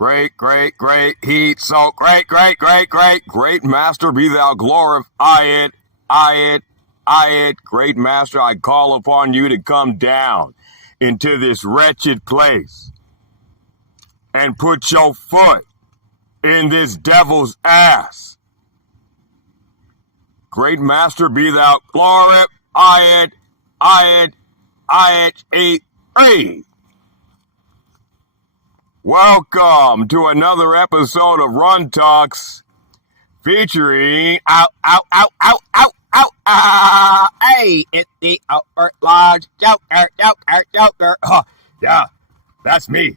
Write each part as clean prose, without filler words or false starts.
Great, great, great heat, so great, great, great, great. Great Master, be thou glorified. Great Master, I call upon you to come down into this wretched place and put your foot in this devil's ass. Great Master, be thou glorified. Welcome to another episode of Runn Talks featuring hey, it's the large Joker. Yeah, that's me.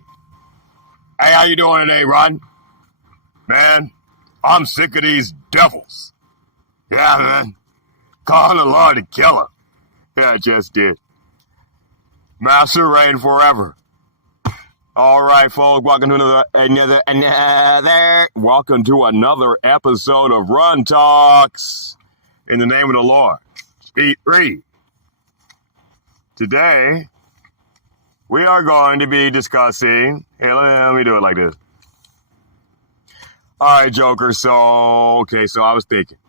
Hey, how you doing today, Runn? Man, I'm sick of these devils. Yeah, man. Calling the Lord to kill him. Yeah, I just did. Master reign forever. All right, folks, welcome to another episode of Runn Talks in the name of the Lord. Speed 3. Today, we are going to be discussing, let me do it like this. All right, Joker, so I was thinking,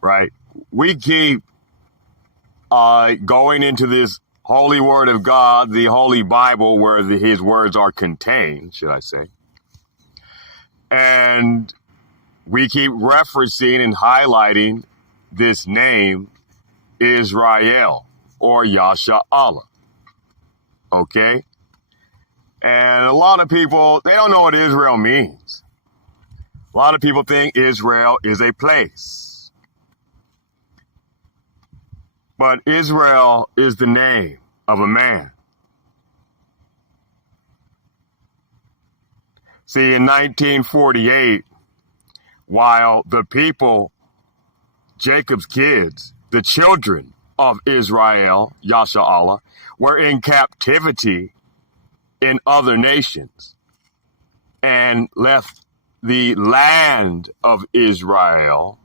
right, we keep going into this Holy Word of God, the Holy Bible, where his words are contained, should I say. And we keep referencing and highlighting this name, Israel, or Yasha Allah. Okay? And a lot of people, they don't know what Israel means. A lot of people think Israel is a place. But Israel is the name of a man. See, in 1948, while the people, Jacob's kids, the children of Israel, Yasha Allah, were in captivity in other nations and left the land of Israel,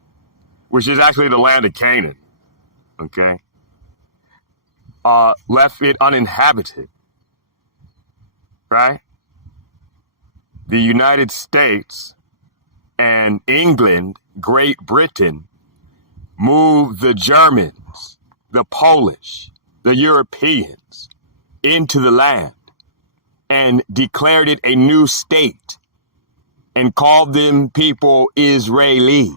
which is actually the land of Canaan, okay, left it uninhabited, right? The United States and England, Great Britain, moved the Germans, the Polish, the Europeans into the land and declared it a new state and called them people Israeli.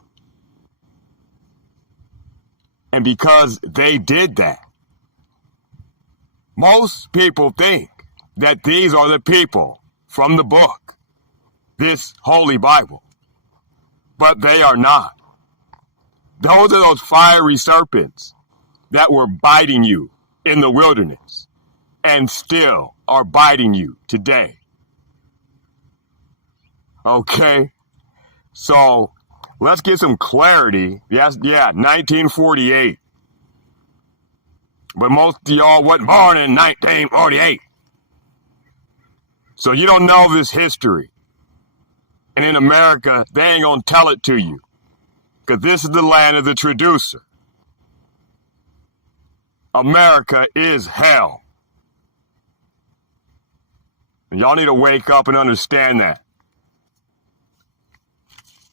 And because they did that, most people think that these are the people from the book, this Holy Bible. But they are not. Those are those fiery serpents that were biting you in the wilderness and still are biting you today. Okay? So let's get some clarity. Yes, 1948. But most of y'all wasn't born in 1948. So you don't know this history. And in America, they ain't gonna tell it to you. Because this is the land of the traducer. America is hell. And y'all need to wake up and understand that.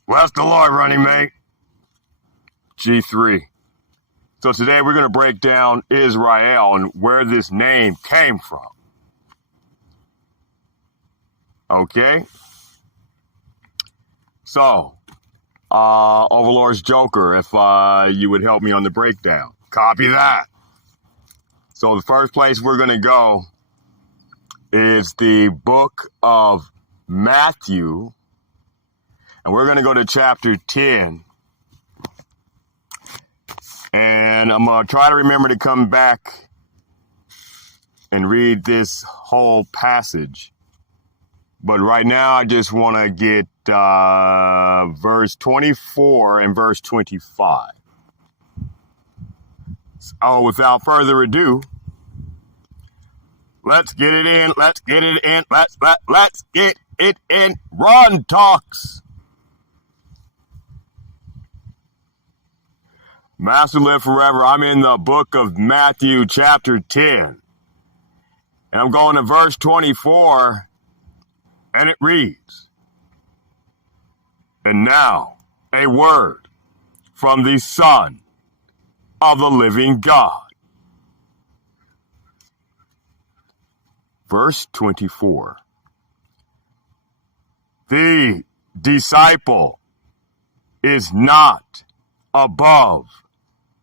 Bless the Lord, running mate. G3. So today we're going to break down Israel and where this name came from. Okay? So, Overlord's Joker, if you would help me on the breakdown. Copy that. So the first place we're going to go is the book of Matthew. And we're going to go to chapter 10. And I'm going to try to remember to come back and read this whole passage. But right now, I just want to get verse 24 and verse 25. So without further ado, let's get it in. Let's get it in. Let's get it in. Runn Talks. Master live forever. I'm in the book of Matthew, chapter 10. And I'm going to verse 24. And it reads, "And now a word from the Son of the living God." Verse 24. The disciple is not above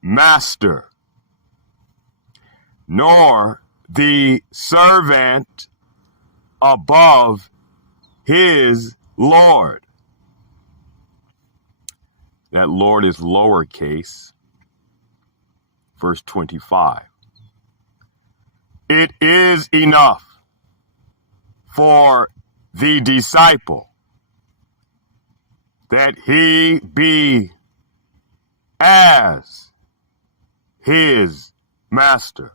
master, nor the servant above his Lord. That Lord is lowercase. Verse 25. It is enough for the disciple that he be as his master,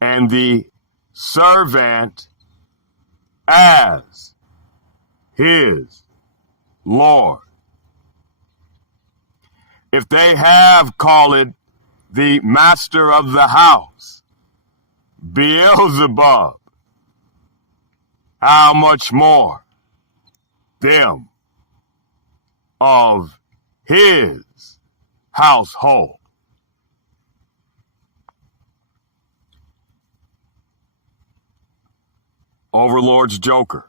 and the servant as his Lord. If they have called the master of the house Beelzebub, how much more them of his household? Overlord's Joker.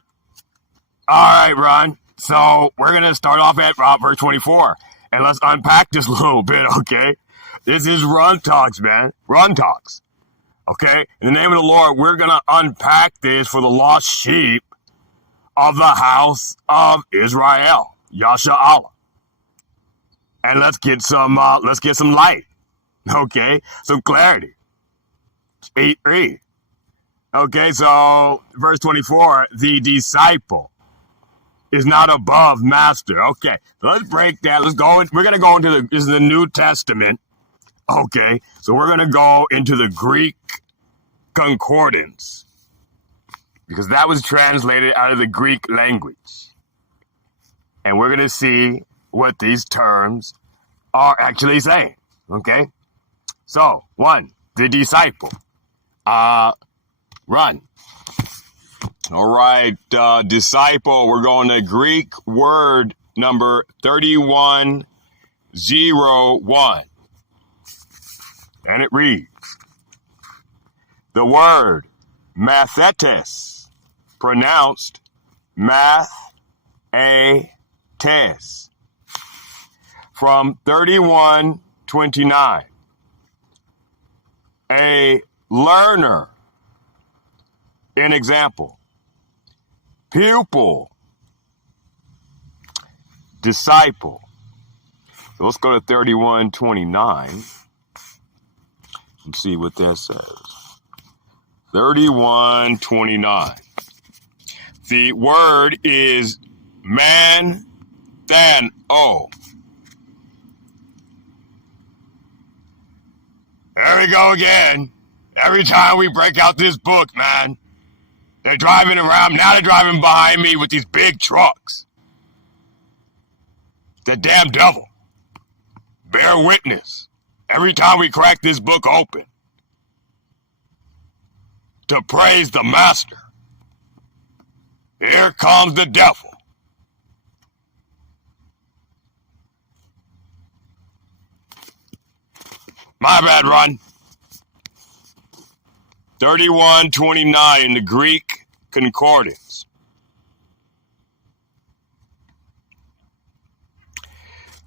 All right, Ron. So we're going to start off at verse 24. And let's unpack this a little bit, okay? This is Runn Talks, man. Runn Talks. Okay? In the name of the Lord, we're going to unpack this for the lost sheep of the house of Israel. Yasha Allah. And let's get some light. Okay? Some clarity. Read. Okay, so verse 24, the disciple is not above master. Okay, so let's break that. Let's go. We're going to go into this is the New Testament. Okay, so we're going to go into the Greek concordance because that was translated out of the Greek language. And we're going to see what these terms are actually saying. Okay, so one, the disciple. Run. All right, disciple, we're going to Greek word number 3101. And it reads, the word mathetes, pronounced math-a-tes, from 3129. A learner. An example, pupil, disciple. So let's go to 3129 and see what that says. 3129. The word is man than o. There we go again. Every time we break out this book, man. They're driving around. Now they're driving behind me with these big trucks. The damn devil. Bear witness. Every time we crack this book open. To praise the master. Here comes the devil. My bad, Run. 3129 in the Greek concordance.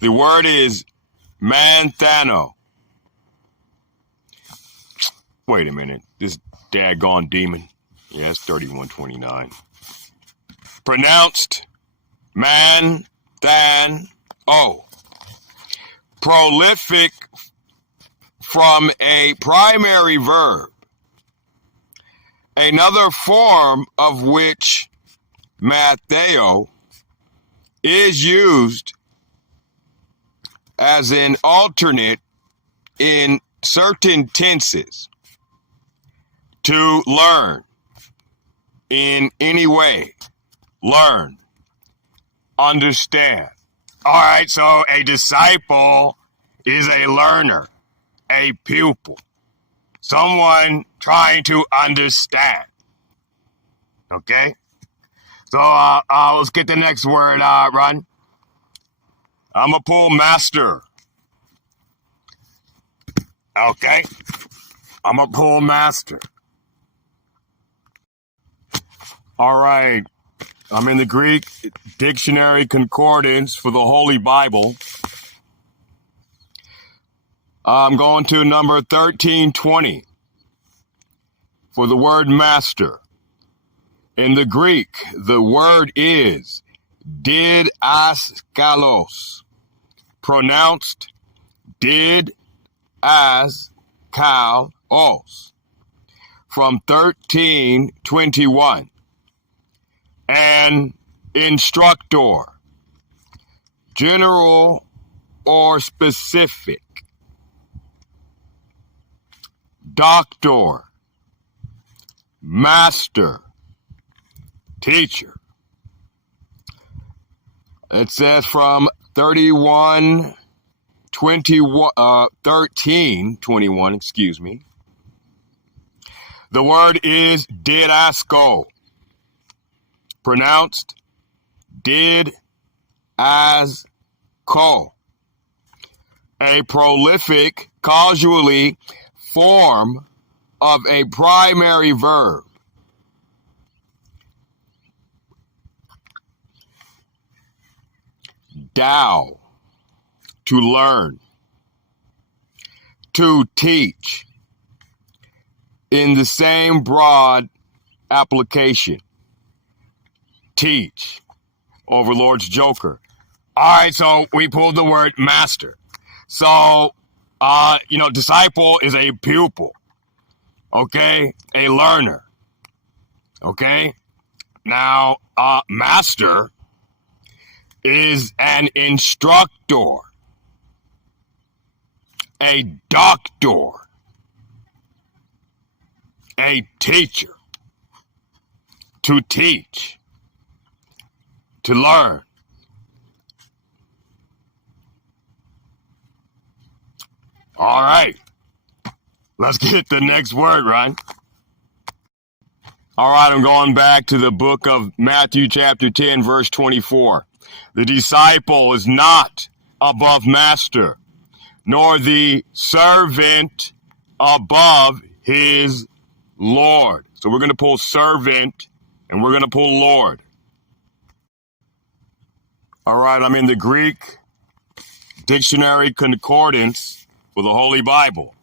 The word is manthano. Wait a minute. This daggone demon. Yeah, it's 3129. Pronounced man than o. Prolific from a primary verb. Another form of which Mattheo is used as an alternate in certain tenses. To learn in any way. Learn. Understand. All right, so a disciple is a learner, a pupil. Someone trying to understand. Okay? So let's get the next word, Run. I'm going to pull master. Okay. I'm going to pull master. All right. I'm in the Greek Dictionary Concordance for the Holy Bible. I'm going to number 1320 for the word master. In the Greek, the word is didaskalos, pronounced didaskalos, from 1321. An instructor, general or specific. Doctor, master, teacher. It says from 1321, excuse me. The word is didasko, pronounced didasko. A prolific, causally form of a primary verb. Dao, to learn, to teach, in the same broad application. Teach, Overlord's Joker. All right, so we pulled the word master. So, disciple is a pupil, okay? A learner, okay? Now, master is an instructor, a doctor, a teacher, to teach, to learn. All right, let's get the next word, Run. All right, I'm going back to the book of Matthew chapter 10, verse 24. The disciple is not above master, nor the servant above his Lord. So we're going to pull servant and we're going to pull Lord. All right, I'm in the Greek Dictionary Concordance for the Holy Bible.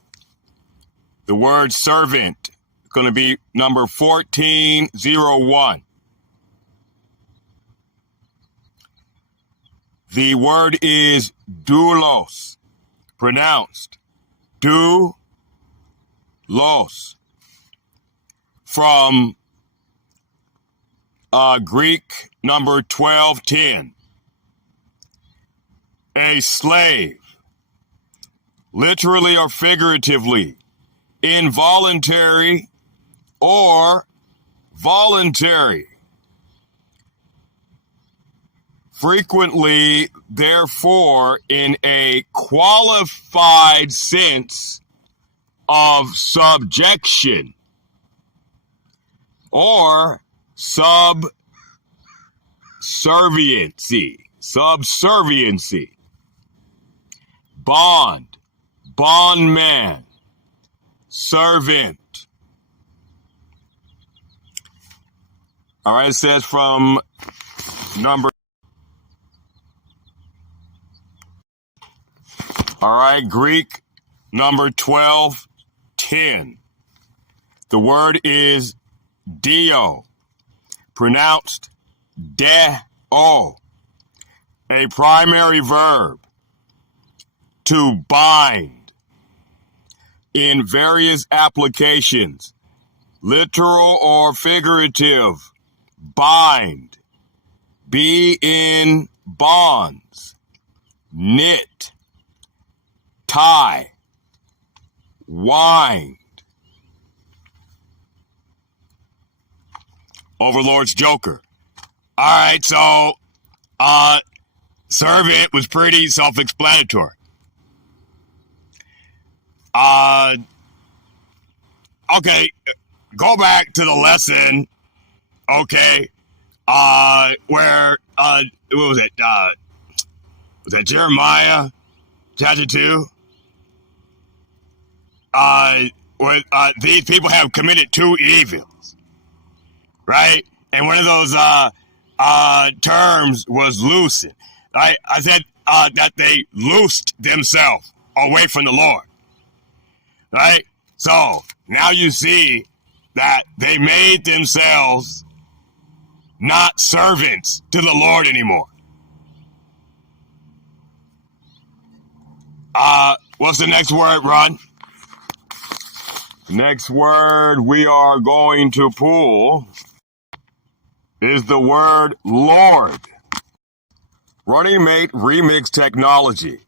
The word servant is going to be number 1401. The word is doulos, pronounced doulos, from Greek number 1210. A slave, literally or figuratively, involuntary or voluntary. Frequently, therefore, in a qualified sense of subjection or subserviency. Bondman, servant. All right, it says from number. All right, Greek number 1210. The word is dio, pronounced de-o, a primary verb, to bind, in various applications, literal or figurative. Bind, be in bonds, knit, tie, wind. Overlord's Joker. All right, so servant was pretty self-explanatory. Okay, go back to the lesson. Okay, where, what was it? Was that Jeremiah chapter 2? Where these people have committed two evils, right? And one of those terms was loosened. I said that they loosed themselves away from the Lord, right? So now you see that they made themselves not servants to the Lord anymore. What's the next word, Ron? Next word we are going to pull is the word Lord. Running Mate Remix Technology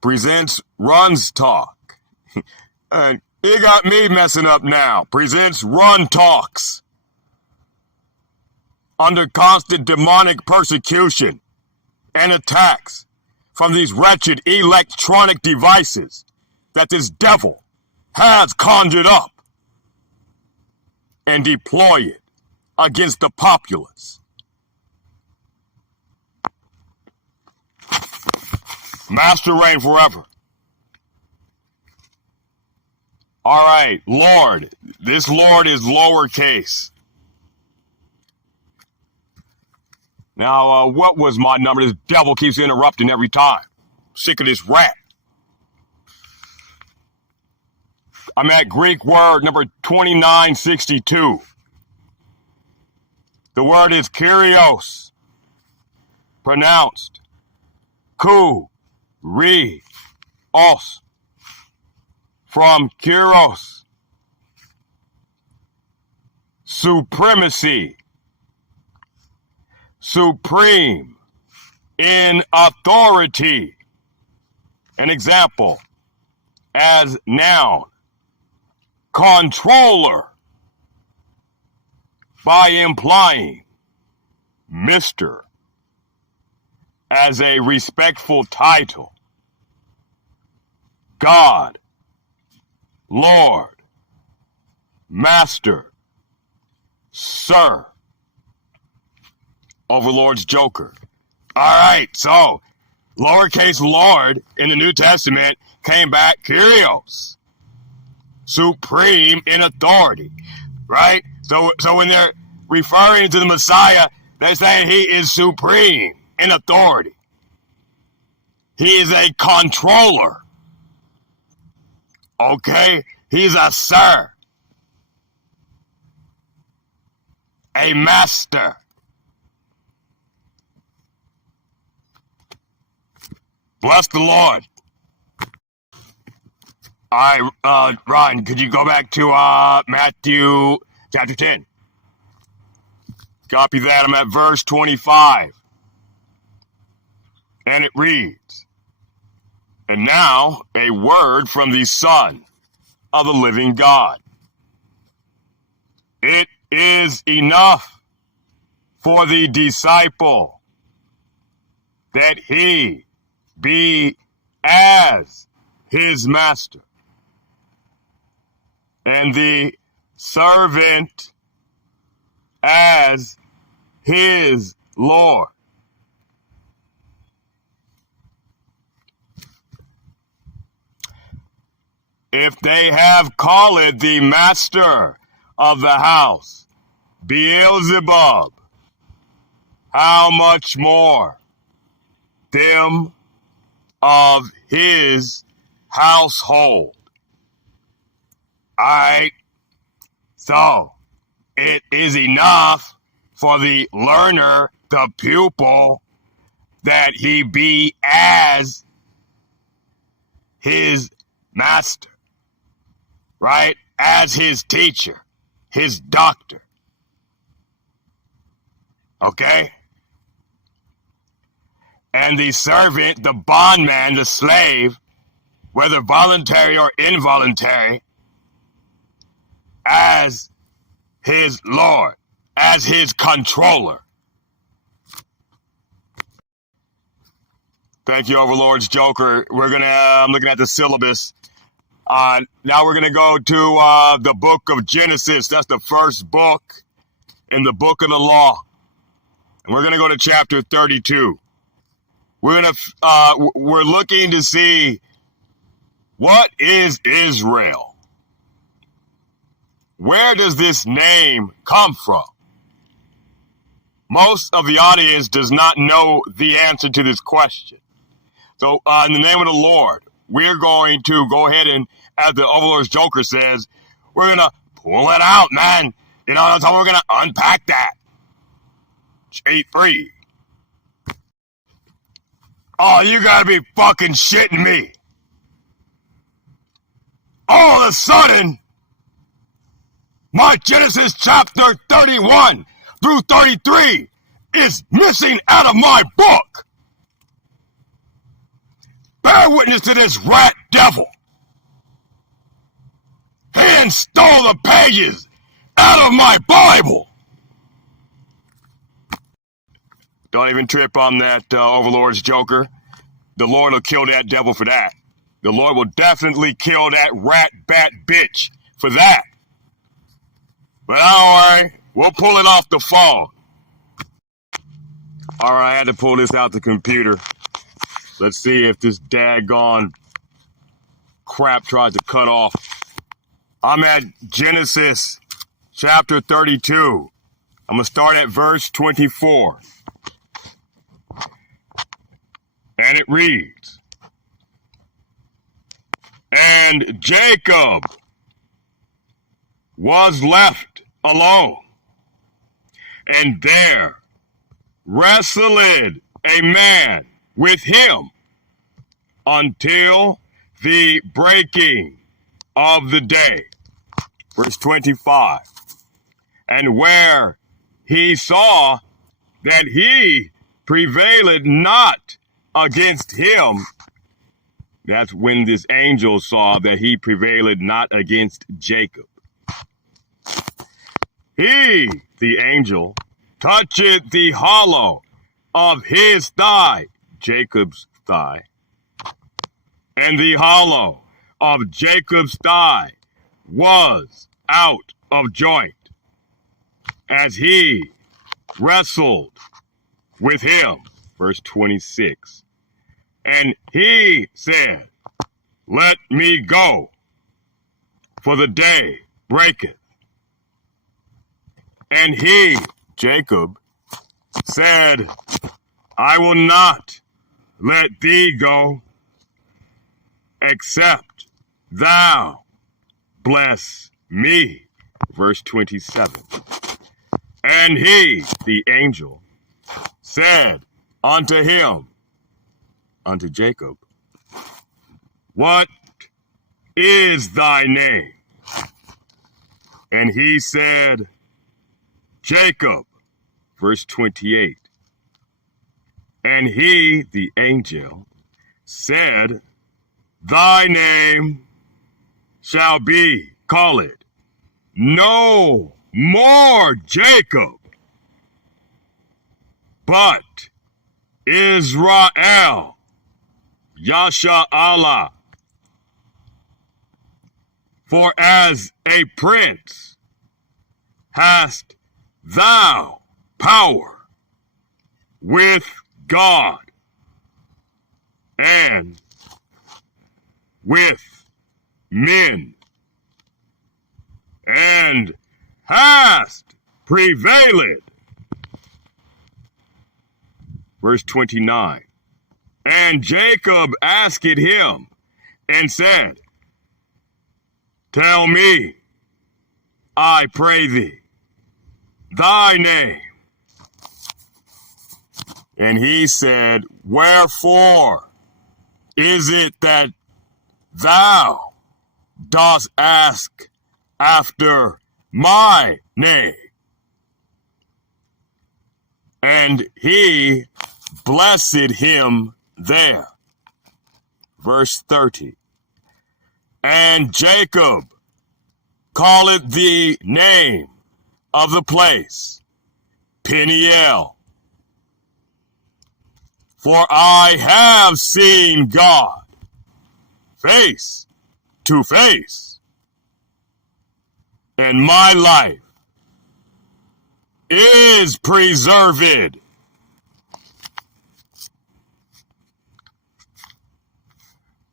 presents Runn's Talk. And he got me messing up now. Presents Run Talks. Under constant demonic persecution and attacks from these wretched electronic devices that this devil has conjured up and deploy it against the populace. Master reign forever. All right, Lord. This Lord is lowercase. Now, what was my number? This devil keeps interrupting every time. Sick of this rat. I'm at Greek word number 2962. The word is Kyrios, pronounced Ku-ri-os, from Kyros, supremacy, supreme, in authority. An example, as noun, controller, by implying Mr. as a respectful title. God, Lord, Master, Sir, Overlord's Joker. All right, so lowercase Lord in the New Testament came back Kyrios, supreme in authority, right? So when they're referring to the Messiah, they say he is supreme in authority. He is a controller. Okay? He's a sir. A master. Bless the Lord. All right, Ron, could you go back to Matthew chapter 10? Copy that. I'm at verse 25. And it reads, and now a word from the Son of the living God. It is enough for the disciple that he be as his master, and the servant as his Lord. If they have called the master of the house Beelzebub, how much more them of his household? All right, so it is enough for the learner, the pupil, that he be as his master, right? As his teacher, his doctor. Okay? And the servant, the bondman, the slave, whether voluntary or involuntary, as his Lord, as his controller. Thank you, Overlord's Joker. I'm looking at the syllabus. Now we're gonna go to the book of Genesis. That's the first book in the book of the law. And we're going to go to chapter 32. We're looking to see, what is Israel? Where does this name come from? Most of the audience does not know the answer to this question. So in the name of the Lord, we're going to go ahead and, as the Overlord's Joker says, we're going to pull it out, man. You know, that's how we're going to unpack that. 8-3. Oh, you got to be fucking shitting me. All of a sudden, my Genesis chapter 31 through 33 is missing out of my book. Bear witness to this rat devil. He stole the pages out of my Bible. Don't even trip on that, Overlord's Joker. The Lord will kill that devil for that. The Lord will definitely kill that rat bat bitch for that. But don't worry, we'll pull it off the phone. All right, I had to pull this out the computer. Let's see if this daggone crap tries to cut off. I'm at Genesis chapter 32. I'm going to start at verse 24. And it reads, "And Jacob was left alone, and there wrestled a man with him until the breaking of the day." Verse 25. "And where he saw that he prevailed not against him," that's when this angel saw that he prevailed not against Jacob. "He," the angel, "touched the hollow of his thigh," Jacob's thigh, "and the hollow of Jacob's thigh was out of joint, as he wrestled with him." Verse 26. "And he said, Let me go, for the day breaketh. And he," Jacob, "said, I will not let thee go, except thou bless me." Verse 27. "And he," the angel, "said unto him," unto Jacob, "What is thy name?" And he said, "Jacob." Verse 28. "And he," the angel, "said, Thy name shall be called no more Jacob, but Israel, Yasha Allah. For as a prince hast thou power with God and with men, and hast prevailed. Verse 29. And Jacob asked him and said, Tell me, I pray thee, thy name. And he said, Wherefore is it that thou dost ask after my name? And he blessed him there. Verse 30. And Jacob calleth the name of the place Peniel. For I have seen God face to face, and my life is preserved.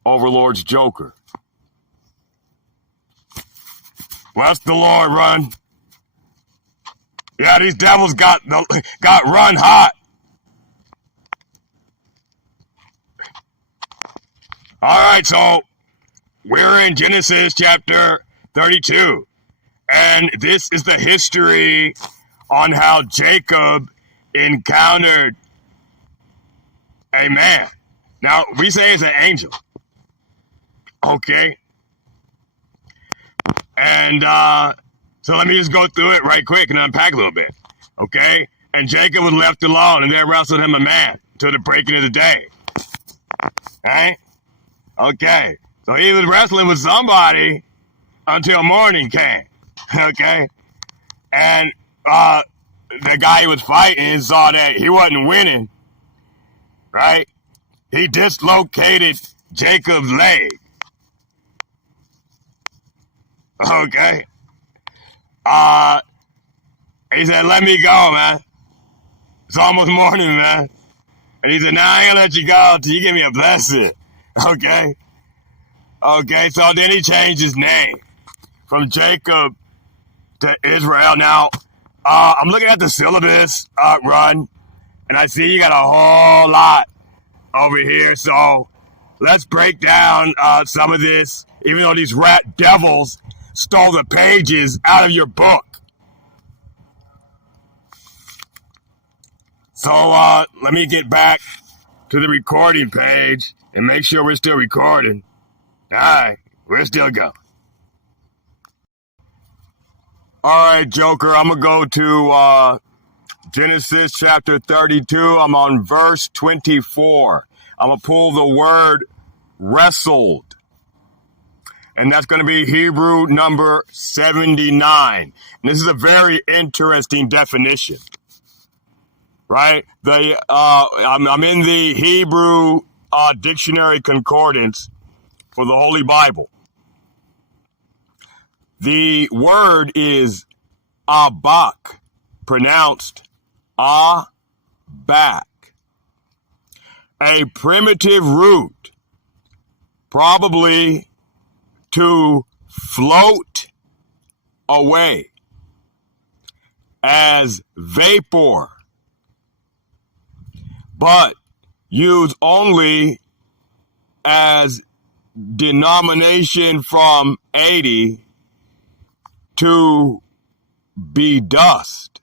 Overlord's Joker. Bless the Lord, Runn. Yeah, these devils got Runn hot. All right, so we're in Genesis chapter 32, and this is the history on how Jacob encountered a man. Now, we say it's an angel, okay? And so let me just go through it right quick and unpack a little bit, okay? And Jacob was left alone, and there wrestled him a man till the breaking of the day, right? Okay, so he was wrestling with somebody until morning came, okay? And the guy he was fighting saw that he wasn't winning, right? He dislocated Jacob's leg, okay? He said, let me go, man. It's almost morning, man. And he said, nah, I ain't gonna let you go till you give me a blessing. Okay? Okay, so then he changed his name from Jacob to Israel. Now, I'm looking at the syllabus, Runn, and I see you got a whole lot over here. So let's break down some of this, even though these rat devils stole the pages out of your book. So let me get back to the recording page and make sure we're still recording. All right, we're still going. All right, Joker, I'm going to go to Genesis chapter 32. I'm on verse 24. I'm going to pull the word wrestled. And that's going to be Hebrew number 79. And this is a very interesting definition. Right? I'm in the Hebrew dictionary concordance for the Holy Bible. The word is abak, pronounced abak, a primitive root, probably to float away as vapor, but used only as denomination from 80 to be dust.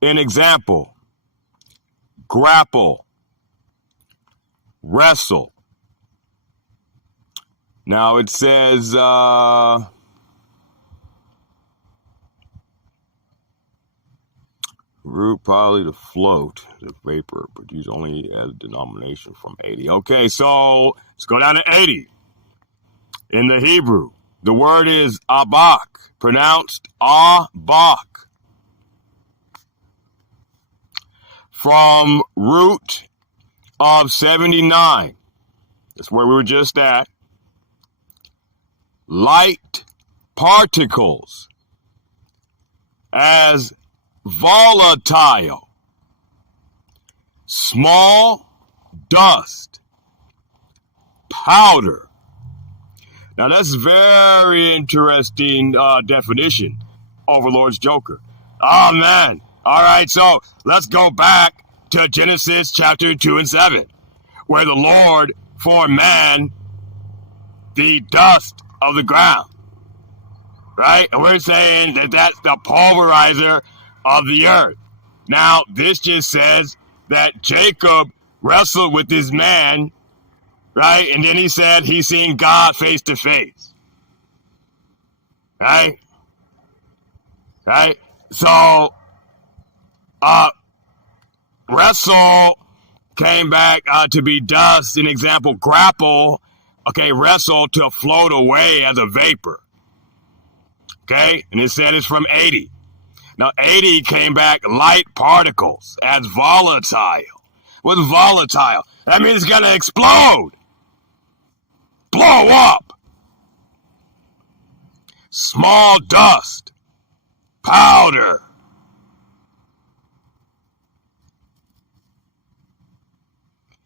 An example, grapple, wrestle. Now it says root probably to float, the vapor, but used only as a denomination from 80. Okay, so let's go down to 80. In the Hebrew, the word is abak, pronounced abak. From root of 79. That's where we were just at. Light particles as volatile, small dust, powder. Now that's very interesting definition, Overlord's Joker. Oh man. All right, so let's go back to Genesis chapter 2 and 7, where the Lord formed man, the dust of the ground. Right? And we're saying that that's the pulverizer of the earth. Now, this just says that Jacob wrestled with this man, right? And then he said he's seen God face to face. Right? Right? So, wrestle came back to be dust. An example, grapple, okay, wrestle to float away as a vapor. Okay, and it said it's from 80. Now, 80 came back light particles as volatile. What's volatile? That means it's going to explode. Blow up. Small dust. powder.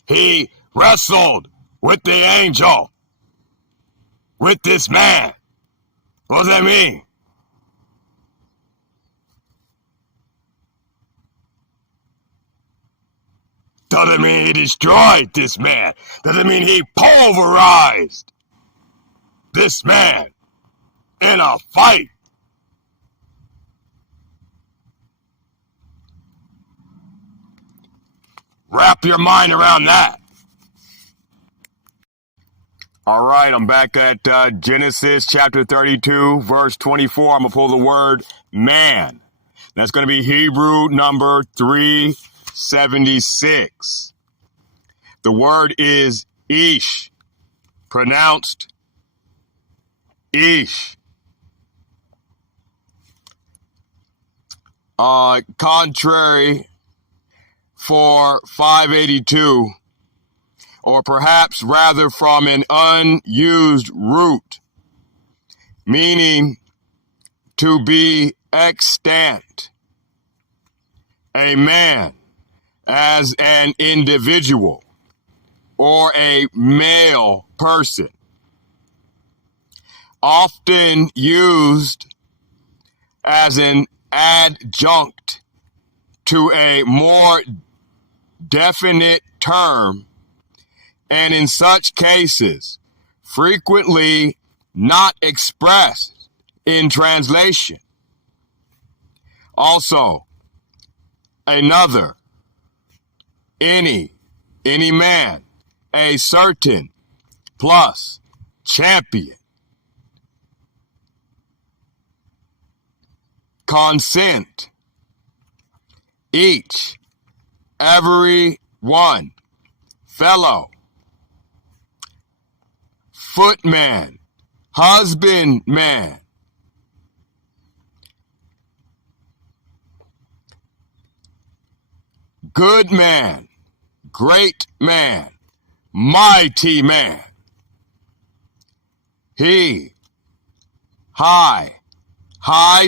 He wrestled with the angel, with this man. What does that mean? Doesn't mean he destroyed this man. Doesn't mean he pulverized this man in a fight. Wrap your mind around that. All right, I'm back at Genesis chapter 32, verse 24. I'm going to pull the word man. That's going to be Hebrew number 376. The word is ish, pronounced ish. Contrary for 582, or perhaps rather from an unused root, meaning to be extant. A man as an individual or a male person, often used as an adjunct to a more definite term, and in such cases frequently not expressed in translation. Also, another, any man, a certain, plus champion. Consent, each, every one, fellow, footman, husbandman, good man, great man, mighty man. He, high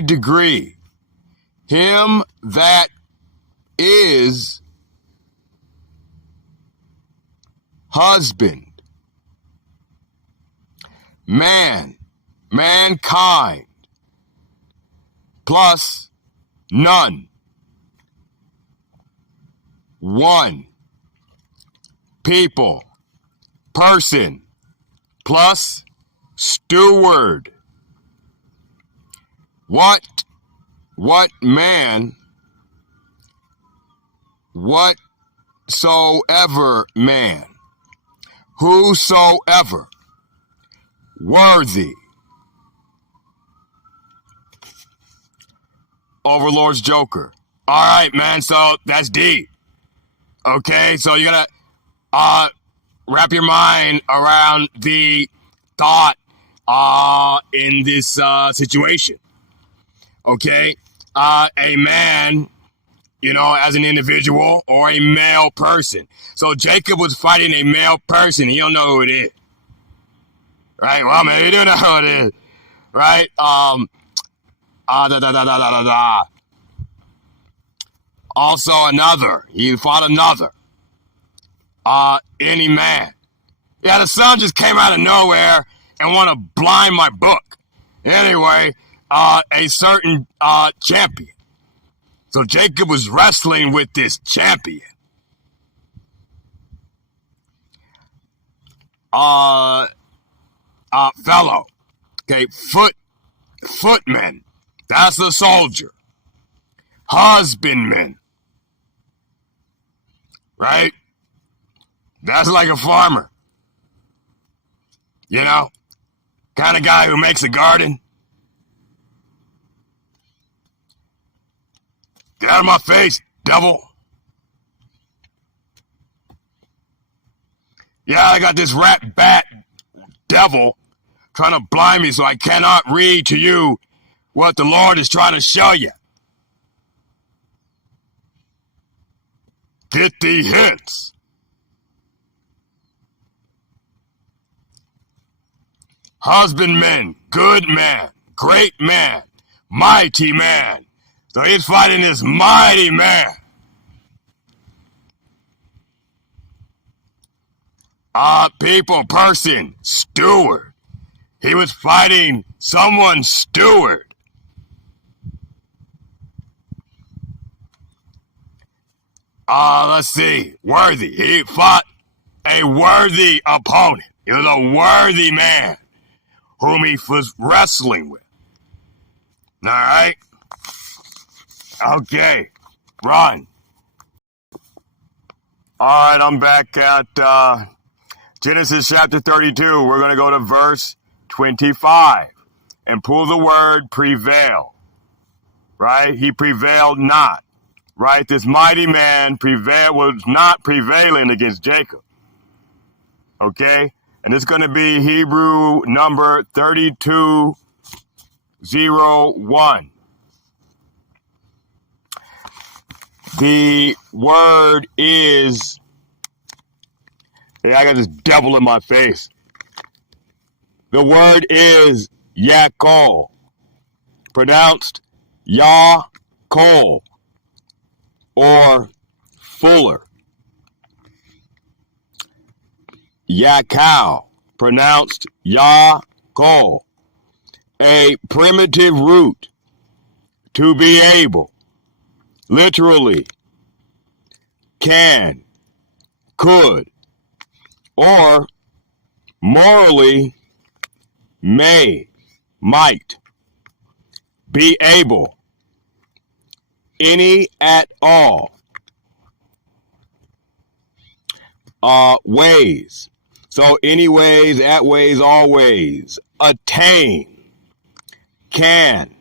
degree, him that is husband, man, mankind, plus none, one, people, person, plus steward. What man, whatsoever man, whosoever, worthy. Overlord's Joker. All right, man, so that's deep. Okay, so you gotta wrap your mind around the thought in this situation. Okay, a man, as an individual or a male person. So Jacob was fighting a male person. He don't know who it is. Right? Well, maybe you do know who it is. Right? Also another. He fought another. Any man. Yeah, the sun just came out of nowhere and want to blind my book. Anyway, a certain champion. So Jacob was wrestling with this champion. Fellow. Okay, footman. That's the soldier. Husbandman. Right? That's like a farmer. Kind of guy who makes a garden. Get out of my face, devil. Yeah, I got this rat bat devil trying to blind me so I cannot read to you what the Lord is trying to show you. Get the hints. Husbandman, good man, great man, mighty man. So he's fighting this mighty man. People, person, steward. He was fighting someone's steward. Let's see. Worthy. He fought a worthy opponent. He was a worthy man whom he was wrestling with. All right? Okay. Run. All right, I'm back at Genesis chapter 32. We're going to go to verse 25 and pull the word prevail. Right? He prevailed not. Right? This mighty man was not prevailing against Jacob. Okay? And it's going to be Hebrew number 3201. The word is, hey, I got this devil in my face. The word is Yaakov, pronounced Yaakov or fuller. Yakau, pronounced Yaakov, a primitive root, to be able, literally, can, could, or morally, may, might, be able, any at all, ways. So any ways, at ways, always, attain, can,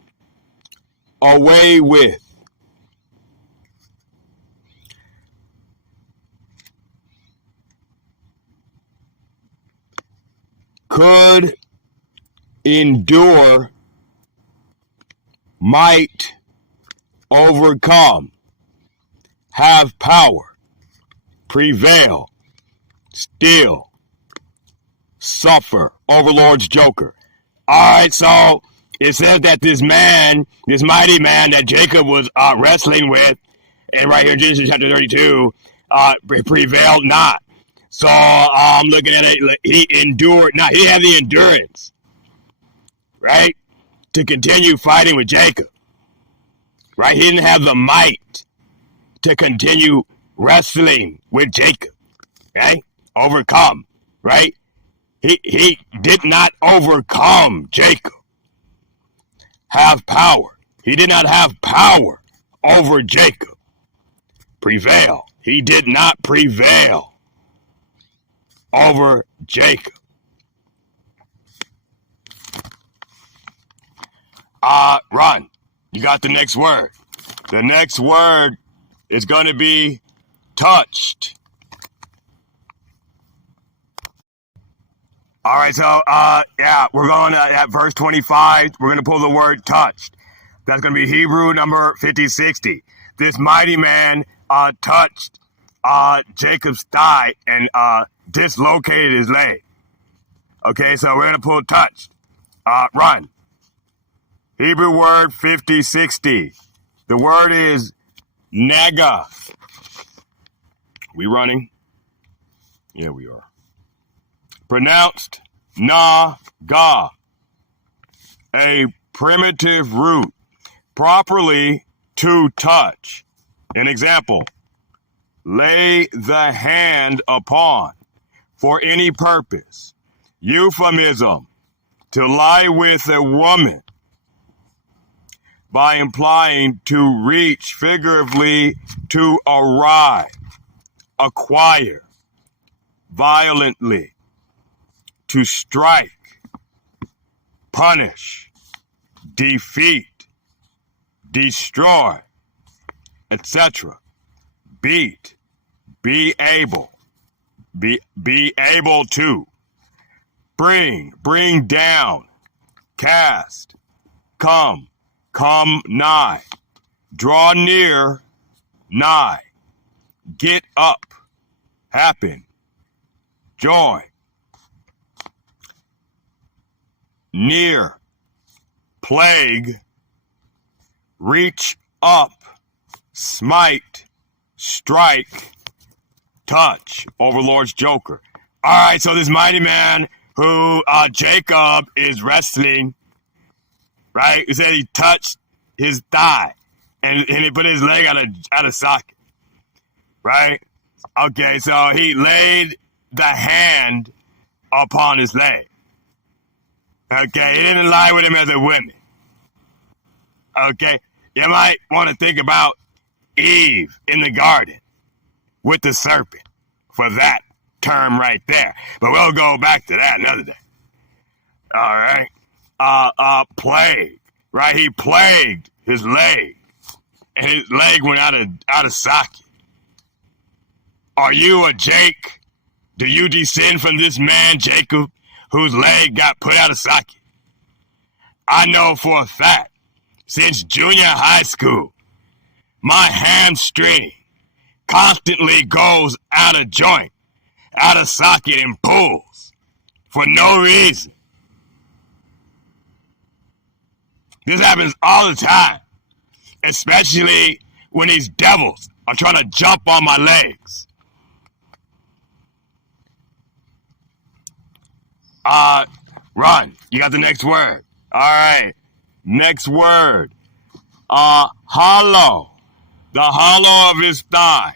away with, could, endure, might, overcome, have power, prevail, still, suffer, overlord's joker. All right, so it says that this mighty man that Jacob was wrestling with, and right here in Genesis chapter 32, prevailed not. So I'm looking at it, he endured not. He had the endurance, right, to continue fighting with Jacob. Right? He didn't have the might to continue wrestling with Jacob. Right? Overcome. Right? He did not overcome Jacob. Have power. He did not have power over Jacob. Prevail. He did not prevail over Jacob. Run. You got the next word. The next word is going to be touched. All right, so, we're going to, at verse 25, we're going to pull the word touched. That's going to be Hebrew number 5060. This mighty man touched Jacob's thigh and dislocated his leg. Okay, so we're going to pull touched. Run. Hebrew word 5060. The word is nega. We running? Yeah, we are. Pronounced na-ga. A primitive root. Properly to touch. An example. Lay the hand upon. For any purpose. Euphemism. To lie with a woman. By implying to reach, figuratively to arrive, acquire, violently, to strike, punish, defeat, destroy, etc. Beat, be able to, bring down, cast, come nigh, draw near, nigh, get up, happen, join, near, plague, reach up, smite, strike, touch. Overlord's Joker. All right, so this mighty man who Jacob is wrestling, right? He said he touched his thigh and he put his leg out of socket, right? Okay, so he laid the hand upon his leg. Okay, he didn't lie with him as a woman. Okay, you might want to think about Eve in the garden with the serpent for that term right there. But we'll go back to that another day. All right. Plague, right? He plagued his leg, and his leg went out of socket. Are you a Jake? Do you descend from this man, Jacob, whose leg got put out of socket? I know for a fact, since junior high school, my hamstring constantly goes out of joint, out of socket, and pulls for no reason. This happens all the time, especially when these devils are trying to jump on my legs. Run. You got the next word. All right. Next word. Hollow. The hollow of his thigh.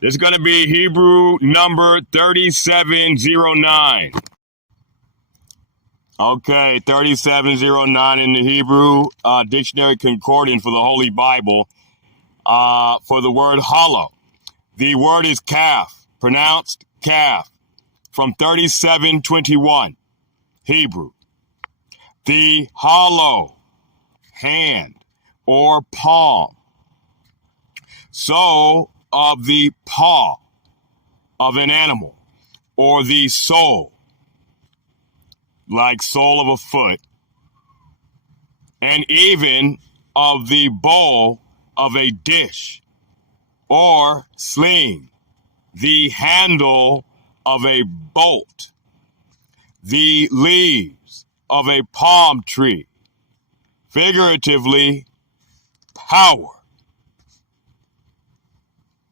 It's going to be Hebrew number 3709. Okay, 3709 in the Hebrew Dictionary Concordance for the Holy Bible for the word hollow. The word is calf, pronounced calf, from 3721, Hebrew. The hollow hand or palm. So of the paw of an animal, or the sole, like sole of a foot, and even of the bowl of a dish, or sling, the handle of a bolt, the leaves of a palm tree, figuratively, power,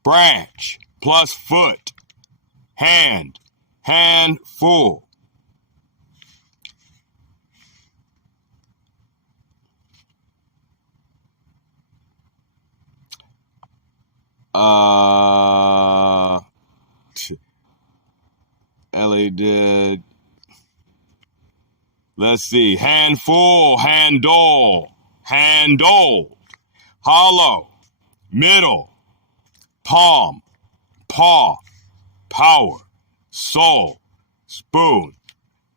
branch plus foot, hand, handful. Ellie did. Let's see. Handful, handle, handle, hollow, middle, palm, paw, power, soul, spoon,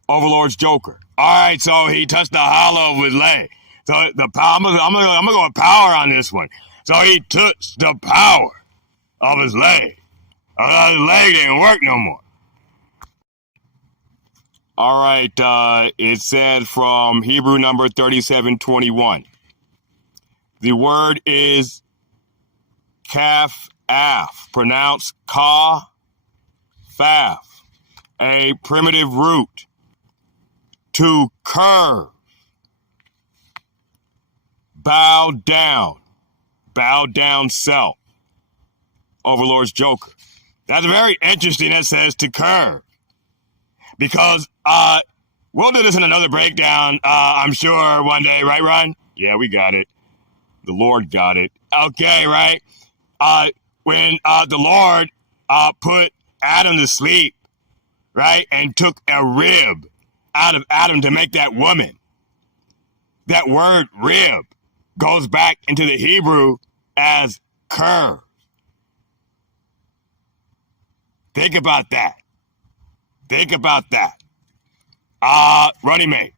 Overlord's Joker. All right, so he touched the hollow of his leg. So the power, I'm gonna go with power on this one. So he touched the power of his leg. His leg didn't work no more. All right, it said from Hebrew number 3721. The word is kaf-af, pronounced ka-faf, a primitive root, to curve, bow down self, Overlord's Joker. That's very interesting. That says to curve. Because we'll do this in another breakdown, I'm sure, one day, right, Runn? Yeah, we got it. The Lord got it. Okay, right? When the Lord put Adam to sleep, right, and took a rib out of Adam to make that woman, that word rib goes back into the Hebrew as curve. Think about that. Think about that. Running mate.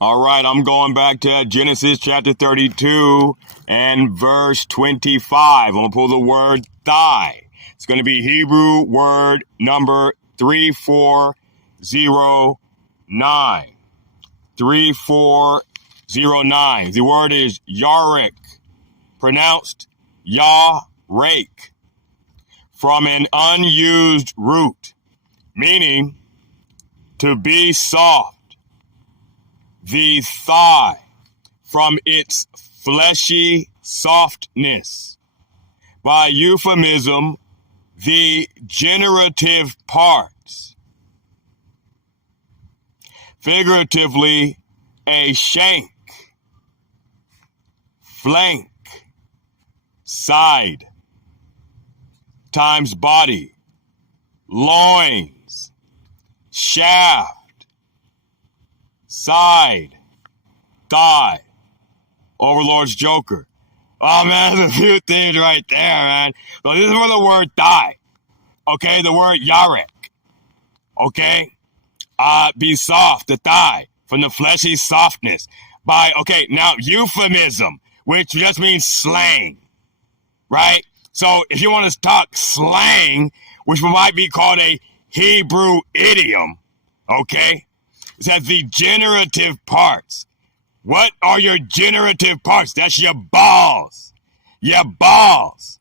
All right, I'm going back to Genesis chapter 32 and verse 25. I'm going to pull the word thigh. It's going to be Hebrew word number 3409. 3409. The word is yarek, pronounced ya-rake, from an unused root, meaning to be soft. The thigh, from its fleshy softness. By euphemism, the generative parts. Figuratively, a shank, flank, side, times body, loins, shaft, side, thigh. Overlord's Joker. Oh man, there's a few things right there, man. So this is where the word thigh. Okay, the word yarek. Okay? Be soft, the thigh, from the fleshy softness. Okay, now euphemism, which just means slang. Right? So if you want to talk slang, which might be called a Hebrew idiom, okay? It says the generative parts. What are your generative parts? That's your balls. Your balls.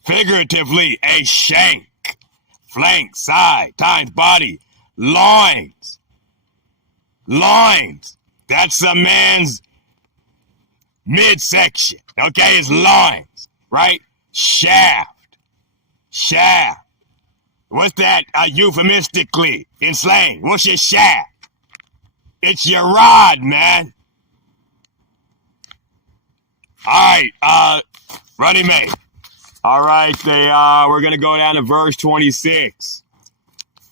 Figuratively, a shank, flank, side, times body, loins. Loins. That's a man's midsection. Okay, it's loins, right? Shaft. Shaft. What's that euphemistically in slang? What's your shaft? It's your rod, man. All right, Runny May. All right, we're going to go down to verse 26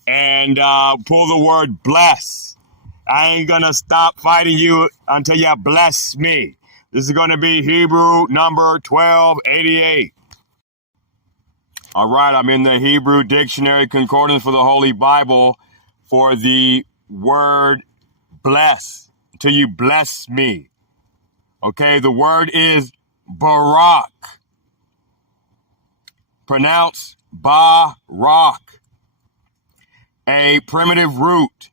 and pull the word bless. I ain't going to stop fighting you until you bless me. This is going to be Hebrew number 1288. All right, I'm in the Hebrew Dictionary Concordance for the Holy Bible for the word bless, till you bless me. Okay, the word is barak. Pronounced barak. A primitive root,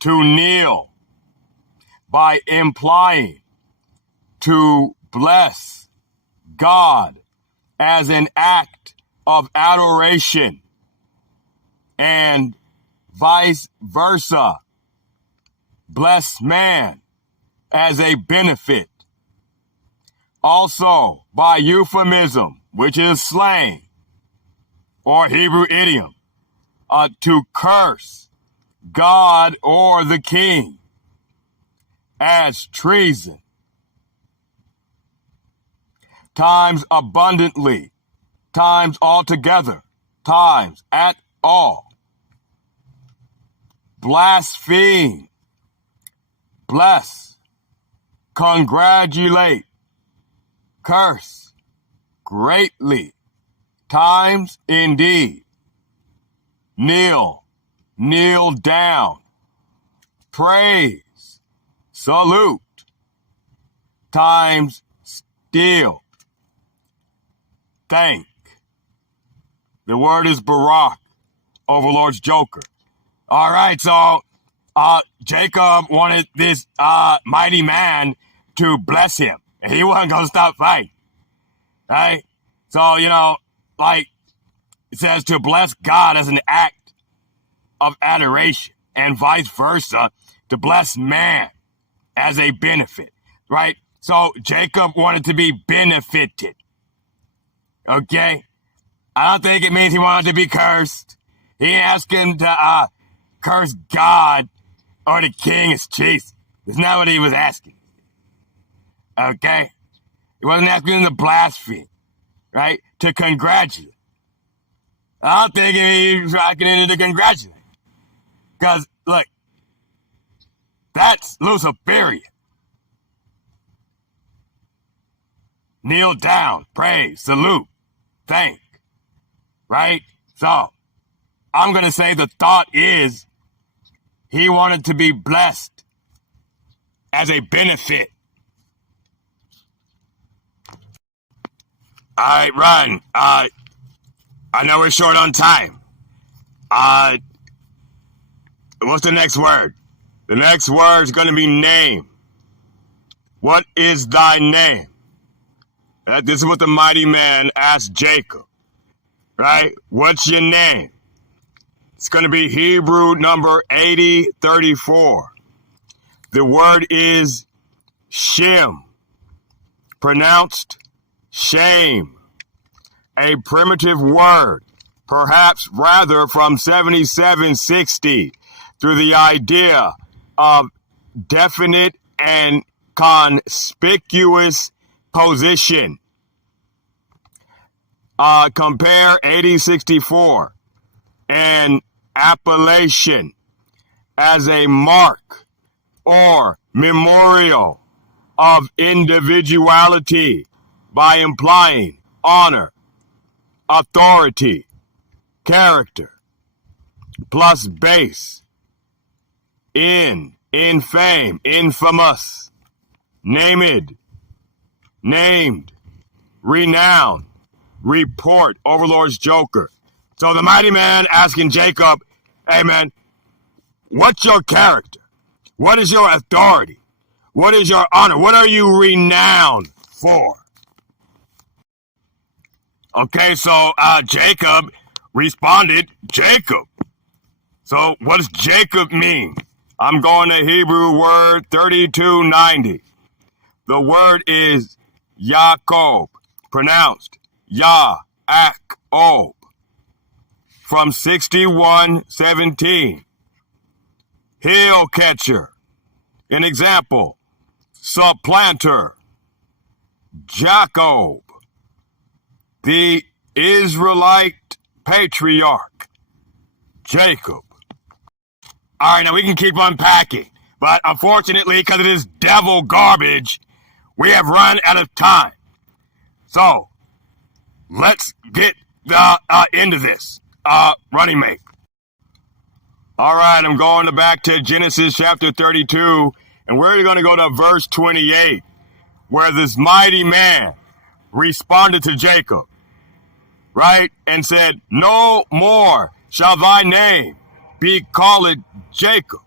to kneel, by implying to bless God as an act of adoration, and vice versa. Bless man as a benefit. Also, by euphemism, which is slang or Hebrew idiom, to curse God or the king as treason. Times abundantly, times altogether, times at all. Blaspheme. Bless, congratulate, curse, greatly, times indeed. Kneel, kneel down, praise, salute, times still, thank. The word is Barak, Overlord's Joker. All right, so Jacob wanted this mighty man to bless him, and he wasn't going to stop fighting, right? So, like it says, to bless God as an act of adoration, and vice versa, to bless man as a benefit, right? So Jacob wanted to be benefited, okay? I don't think it means he wanted to be cursed. He asked him to curse God or the king is Jesus. It's not what he was asking. Okay? He wasn't asking him to blaspheme, right? To congratulate. I don't think he was rocking into to congratulate. Because, look, that's Luciferian. Kneel down, praise, salute, thank. Right? So, I'm going to say the thought is he wanted to be blessed as a benefit. All right, Runn. I know we're short on time. What's the next word? The next word is going to be name. What is thy name? This is what the mighty man asked Jacob. Right? What's your name? It's going to be Hebrew number 8034. The word is Shem, pronounced shame, a primitive word, perhaps rather from 7760, through the idea of definite and conspicuous position. Compare 8064, an appellation as a mark or memorial of individuality by implying honor, authority, character, plus base, in fame, infamous, named, renowned, report, overlord's joker. So the mighty man asking Jacob, hey man, what's your character? What is your authority? What is your honor? What are you renowned for? Okay, so Jacob responded, Jacob. So what does Jacob mean? I'm going to Hebrew word 3290. The word is Yaakov, pronounced Ya-ak-ob, from 6117. Heel catcher. An example, supplanter. Jacob, the Israelite patriarch. Jacob. All right, now we can keep unpacking, but unfortunately, because of this devil garbage, we have run out of time. So, let's get into this. Running mate. All right, I'm going back to Genesis chapter 32, and we're going to go to verse 28, where this mighty man responded to Jacob, right, and said, no more shall thy name be called Jacob,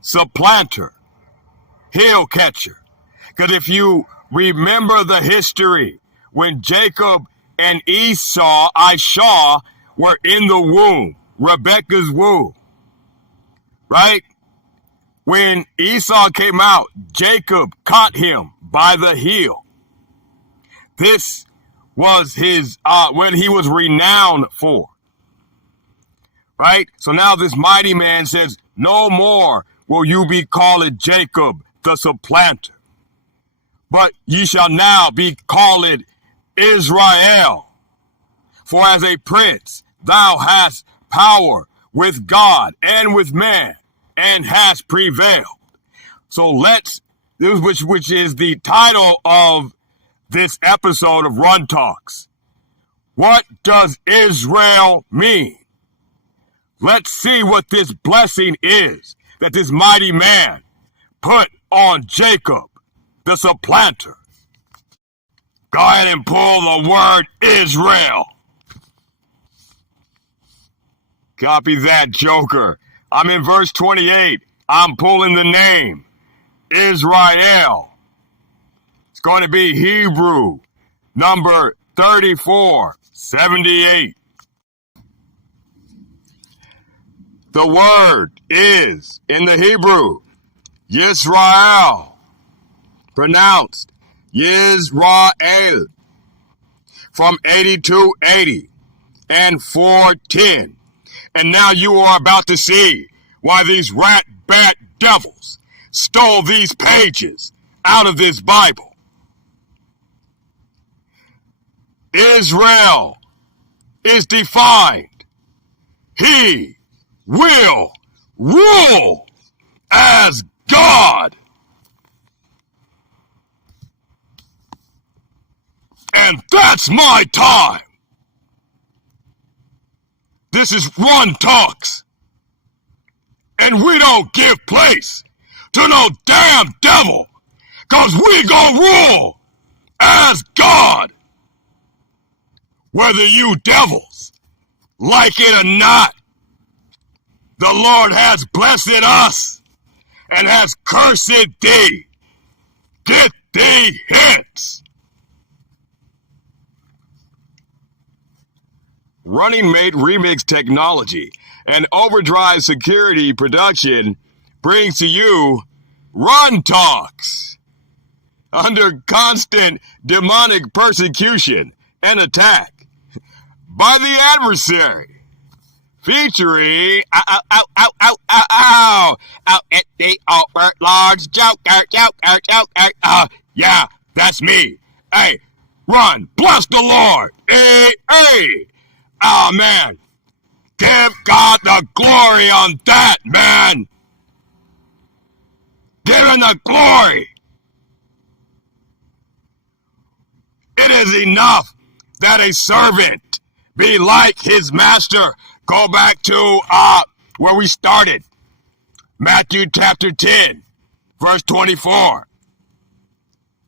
supplanter, heel catcher. Because if you remember the history, when Jacob and Esau were in the womb, Rebekah's womb, right? When Esau came out, Jacob caught him by the heel. This was his, what he was renowned for, right? So now this mighty man says, no more will you be called Jacob, the supplanter, but ye shall now be called Israel. For as a prince, thou hast power with God and with man, and hast prevailed. So which is the title of this episode of Run Talks. What does Israel mean? Let's see what this blessing is that this mighty man put on Jacob, the supplanter. Go ahead and pull the word Israel. Copy that, Joker. I'm in verse 28. I'm pulling the name Israel. It's going to be Hebrew number 3478. The word is, in the Hebrew, Yisrael, pronounced Yisrael, from 8280 and 410. And now you are about to see why these rat-bat devils stole these pages out of this Bible. Israel is defined. He will rule as God. And that's my time. This is Run Talks. And we don't give place to no damn devil, cause we gon' rule as God. Whether you devils like it or not, the Lord has blessed us and has cursed thee. Get thee hence. Running Mate Remix Technology and Overdrive Security Production brings to you Run Talks. under constant demonic persecution and attack by the adversary, featuring at the large joker. Yeah, that's me. Hey, Runn, bless the Lord. Hey. Oh, man. Give God the glory on that, man. Give him the glory. It is enough that a servant be like his master. Go back to where we started. Matthew chapter 10, verse 24.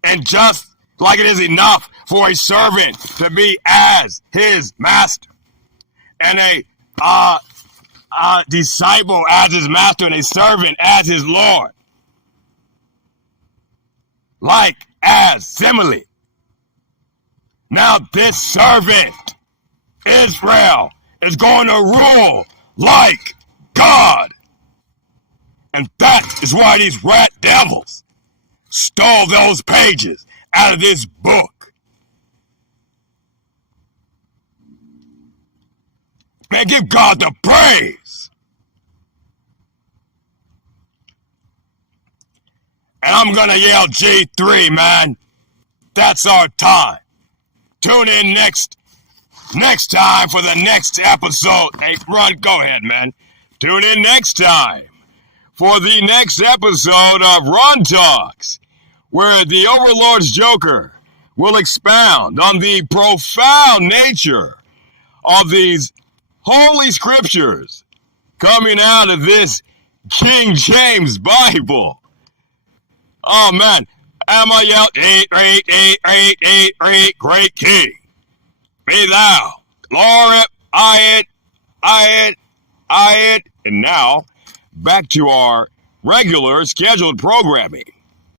And just like it is enough for a servant to be as his master, and a disciple as his master, and a servant as his Lord. Like as simile. Now this servant, Israel, is going to rule like God. And that is why these rat devils stole those pages out of this book. Man, give God the praise. And I'm going to yell G3, man. That's our time. Tune in next time for the next episode. Hey, Runn, go ahead, man. Tune in next time for the next episode of Runn Talks, where the Overlord's Joker will expound on the profound nature of these Holy Scriptures coming out of this King James Bible. Oh, man. Am I yelled, 8, great King. Be thou, glory, I it. And now, back to our regular scheduled programming.